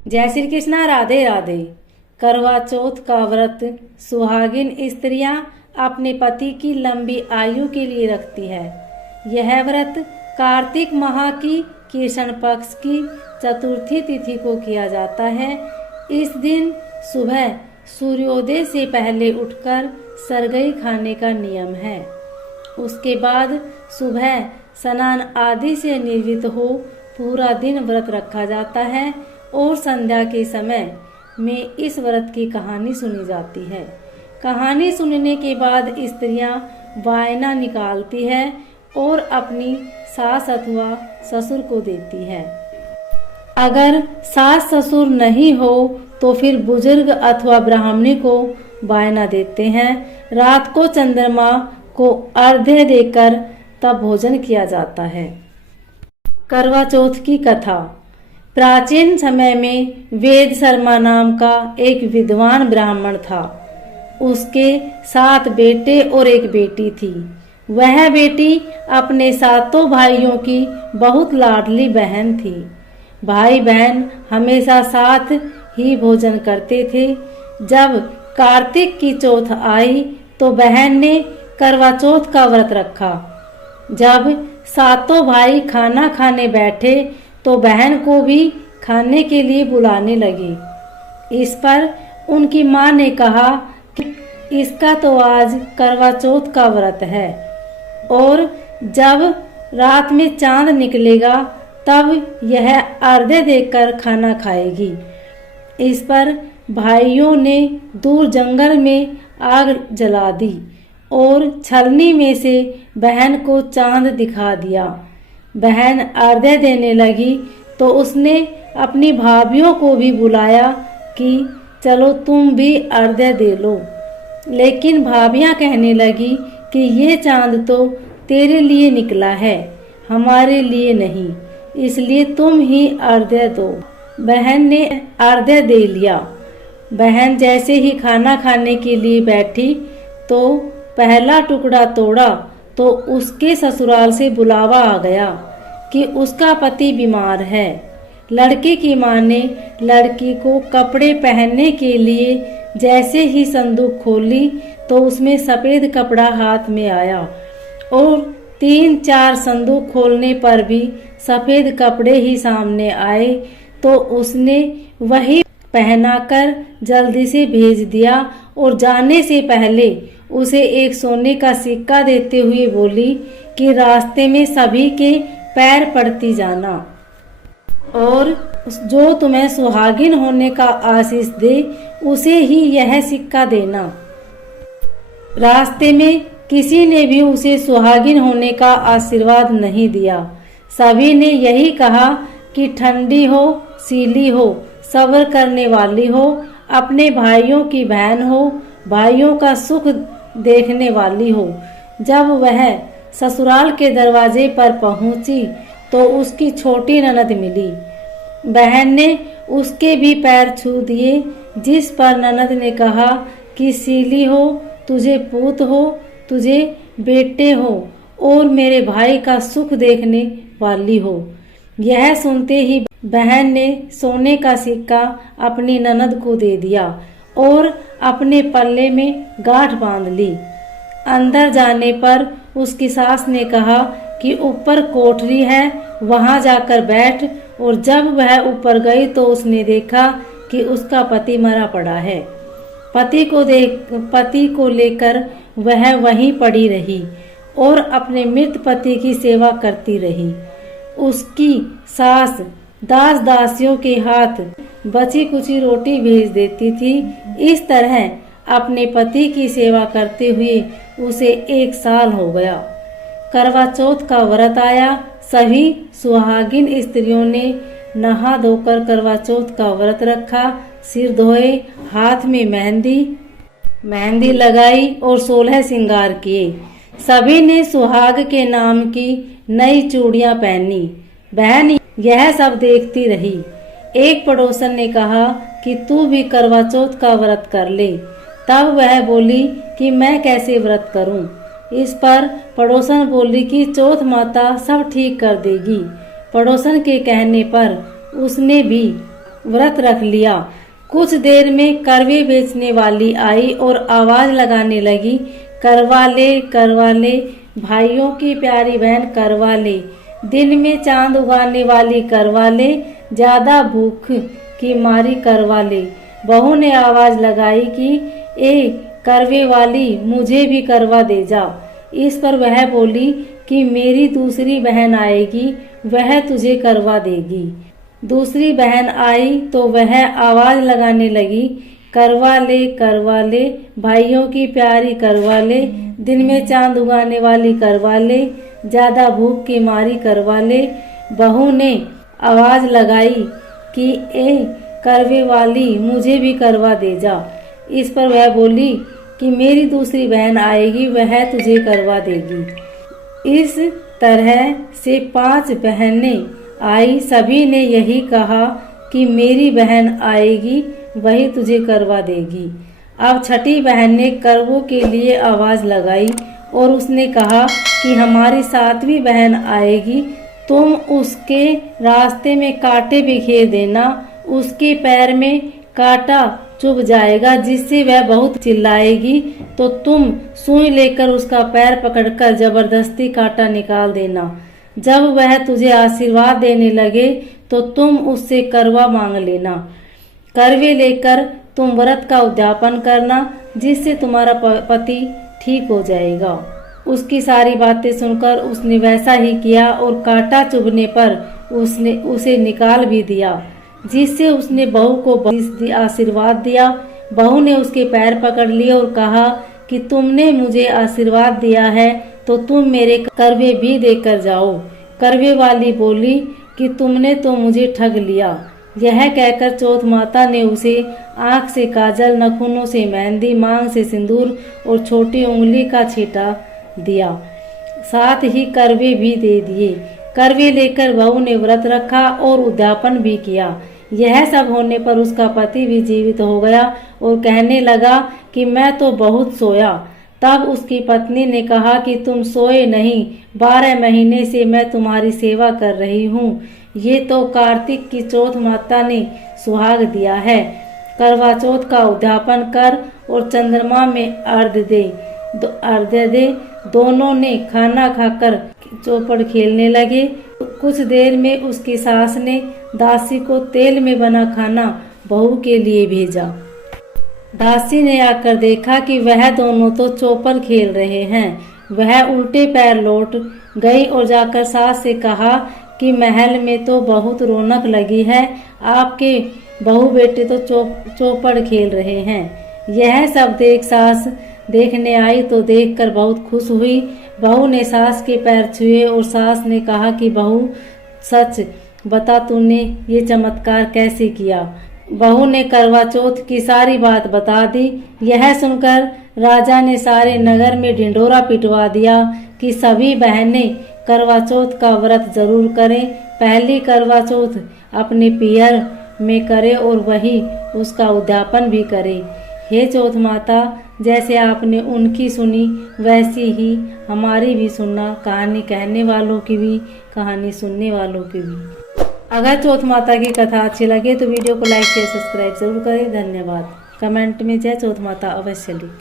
जय श्री कृष्णा। राधे राधे। करवा चौथ का व्रत सुहागिन स्त्रियां अपने पति की लंबी आयु के लिए रखती है। यह व्रत कार्तिक माह की कृष्ण पक्ष की चतुर्थी तिथि को किया जाता है। इस दिन सुबह सूर्योदय से पहले उठकर सरगई खाने का नियम है। उसके बाद सुबह स्नान आदि से निर्वित हो पूरा दिन व्रत रखा जाता है और संध्या के समय में इस व्रत की कहानी सुनी जाती है। कहानी सुनने के बाद स्त्रियां वायना निकालती है और अपनी सास अथवा ससुर को देती है। अगर सास ससुर नहीं हो तो फिर बुजुर्ग अथवा ब्राह्मणी को वायना देते हैं। रात को चंद्रमा को अर्घ्य देकर तब भोजन किया जाता है। करवा चौथ की कथा। प्राचीन समय में वेद शर्मा नाम का एक विद्वान ब्राह्मण था। उसके 7 बेटे और एक बेटी थी। वह बेटी अपने 7 भाइयों की बहुत लाडली बहन थी। भाई बहन हमेशा साथ ही भोजन करते थे। जब कार्तिक की चौथ आई तो बहन ने करवा चौथ का व्रत रखा। जब 7 भाई खाना खाने बैठे तो बहन को भी खाने के लिए बुलाने लगी। इस पर उनकी माँ ने कहा कि इसका तो आज करवा चौथ का व्रत है और जब रात में चांद निकलेगा तब यह अर्घ्य देकर खाना खाएगी। इस पर भाइयों ने दूर जंगल में आग जला दी और छलनी में से बहन को चांद दिखा दिया। बहन अर्घ्य देने लगी तो उसने अपनी भाभियों को भी बुलाया कि चलो तुम भी अर्घ्य दे लो। लेकिन भाभियां कहने लगी कि ये चांद तो तेरे लिए निकला है, हमारे लिए नहीं, इसलिए तुम ही अर्घ्य दो। बहन ने अर्घ्य दे लिया। बहन जैसे ही खाना खाने के लिए बैठी तो पहला टुकड़ा तोड़ा तो उसके ससुराल से बुलावा आ गया कि उसका पति बीमार है। लड़की की मां ने लड़की को कपड़े पहनने के लिए जैसे ही संदूक खोली तो उसमें सफेद कपड़ा हाथ में आया और 3-4 संदूक खोलने पर भी सफेद कपड़े ही सामने आए तो उसने वही पहनाकर जल्दी से भेज दिया और जाने से पहले उसे एक सोने का सिक्का देते हुए बोली कि रास्ते में सभी के पैर पड़ती जाना और जो तुम्हें सुहागिन होने का आशीष दे उसे ही यह सिक्का देना। रास्ते में किसी ने भी उसे सुहागिन होने का आशीर्वाद नहीं दिया। सभी ने यही कहा कि ठंडी हो, सीली हो, सब्र करने वाली हो, अपने भाइयों की बहन हो, भाइयों का सुख देखने वाली हो। जब वह ससुराल के दरवाजे पर पहुंची तो उसकी छोटी ननद मिली। बहन ने उसके भी पैर छू दिए, जिस पर ननद ने कहा कि सीली हो, तुझे पूत हो, तुझे बेटे हो और मेरे भाई का सुख देखने वाली हो। यह सुनते ही बहन ने सोने का सिक्का अपनी ननद को दे दिया और अपने पल्ले में गांठ बांध ली। अंदर जाने पर उसकी सास ने कहा कि ऊपर कोठरी है, वहां जाकर बैठ। और जब वह ऊपर गई तो उसने देखा कि उसका पति मरा पड़ा है। पति को लेकर वह वहीं पड़ी रही और अपने मृत पति की सेवा करती रही। उसकी सास दास दासियों के हाथ बची कुची रोटी भेज देती थी। इस तरह अपने पति की सेवा करते हुए उसे 1 साल हो गया। करवा चौथ का व्रत आया। सभी सुहागिन स्त्रियों ने नहा धोकर करवा चौथ का व्रत रखा, सिर धोए, हाथ में मेहंदी लगाई और 16 श्रृंगार किए। सभी ने सुहाग के नाम की नई चूड़ियां पहनी। बहन यह सब देखती रही। एक पड़ोसन ने कहा कि तू भी करवा चौथ का व्रत कर ले। तब वह बोली कि मैं कैसे व्रत करूं। इस पर पड़ोसन बोली कि चौथ माता सब ठीक कर देगी। पड़ोसन के कहने पर उसने भी व्रत रख लिया। कुछ देर में करवे बेचने वाली आई और आवाज लगाने लगी, करवा ले भाइयों की प्यारी बहन करवा ले, दिन में चांद उगाने वाली करवा ले, ज्यादा भूख की मारी करवा ले। बहू ने आवाज लगाई कि ए करवे वाली, मुझे भी करवा दे जा। इस पर वह बोली कि मेरी दूसरी बहन आएगी, वह तुझे करवा देगी। दूसरी बहन आई तो वह आवाज लगाने लगी, करवा ले भाइयों की प्यारी करवा ले, दिन में चांद उगाने वाली करवा ले, ज्यादा भूख की मारी करवा ले। बहू ने आवाज लगाई कि ए करवे वाली, मुझे भी करवा दे जा। इस पर वह बोली कि मेरी दूसरी बहन आएगी, वह तुझे करवा देगी। इस तरह से 5 बहनें आई, सभी ने यही कहा कि मेरी बहन आएगी, वही तुझे करवा देगी। अब छठी बहन ने करवों के लिए आवाज लगाई और उसने कहा कि हमारी 7वीं बहन आएगी, तुम उसके रास्ते में कांटे बिखेर देना, उसके पैर में कांटा चुभ जाएगा, जिससे वह बहुत चिल्लाएगी, तो तुम सुई लेकर उसका पैर पकड़कर जबरदस्ती कांटा निकाल देना। जब वह तुझे आशीर्वाद देने लगे तो तुम उससे करवा मांग लेना। करवे लेकर तुम व्रत का उद्यापन करना, जिससे तुम्हारा पति ठीक हो जाएगा। उसकी सारी बातें सुनकर उसने वैसा ही किया और कांटा चुभने पर उसने उसे निकाल भी दिया, जिससे उसने बहू को आशीर्वाद दिया। बहू ने उसके पैर पकड़ लिए और कहा कि तुमने मुझे आशीर्वाद दिया है तो तुम मेरे करवे भी देकर जाओ। करवे वाली बोली कि तुमने तो मुझे ठग लिया। यह कहकर चौथ माता ने उसे आंख से काजल, नखूनों से मेहंदी, मांग से सिंदूर और छोटी उंगली का छींटा दिया, साथ ही करवे भी दे दिए। करवे लेकर बहू ने व्रत रखा और उद्यापन भी किया। यह सब होने पर उसका पति भी जीवित हो गया और कहने लगा कि मैं तो बहुत सोया। तब उसकी पत्नी ने कहा कि तुम सोए नहीं, 12 महीने से मैं तुम्हारी सेवा कर रही हूँ। ये तो कार्तिक की चौथ माता ने सुहाग दिया है। करवा चौथ का उद्यापन कर और चंद्रमा में अर्घ्य दे। दोनों ने खाना खाकर चौपड़ खेलने लगे। कुछ देर में उसकी सास ने दासी को तेल में बना खाना बहू के लिए भेजा। दासी ने आकर देखा कि वह दोनों तो चौपड़ खेल रहे हैं। वह उल्टे पैर लौट गई और जाकर सास से कहा कि महल में तो बहुत रौनक लगी है, आपके बहू बेटे तो चौपड़ खेल रहे हैं। यह सब देख सास देखने आई तो देखकर बहुत खुश हुई। बहू ने सास के पैर छुए और सास ने कहा कि बहू सच बता, तूने ये चमत्कार कैसे किया। बहू ने करवा चौथ की सारी बात बता दी। यह सुनकर राजा ने सारे नगर में ढिंढोरा पिटवा दिया कि सभी बहनें करवा चौथ का व्रत जरूर करें। पहली करवा चौथ अपने पियर में करे और वही उसका उद्यापन भी करे। हे चौथ माता, जैसे आपने उनकी सुनी वैसी ही हमारी भी सुनना, कहानी कहने वालों की भी, कहानी सुनने वालों की भी। अगर चौथ माता की कथा अच्छी लगे तो वीडियो को लाइक शेयर सब्सक्राइब जरूर करें। धन्यवाद। कमेंट में जय चौथ माता अवश्य लिखें।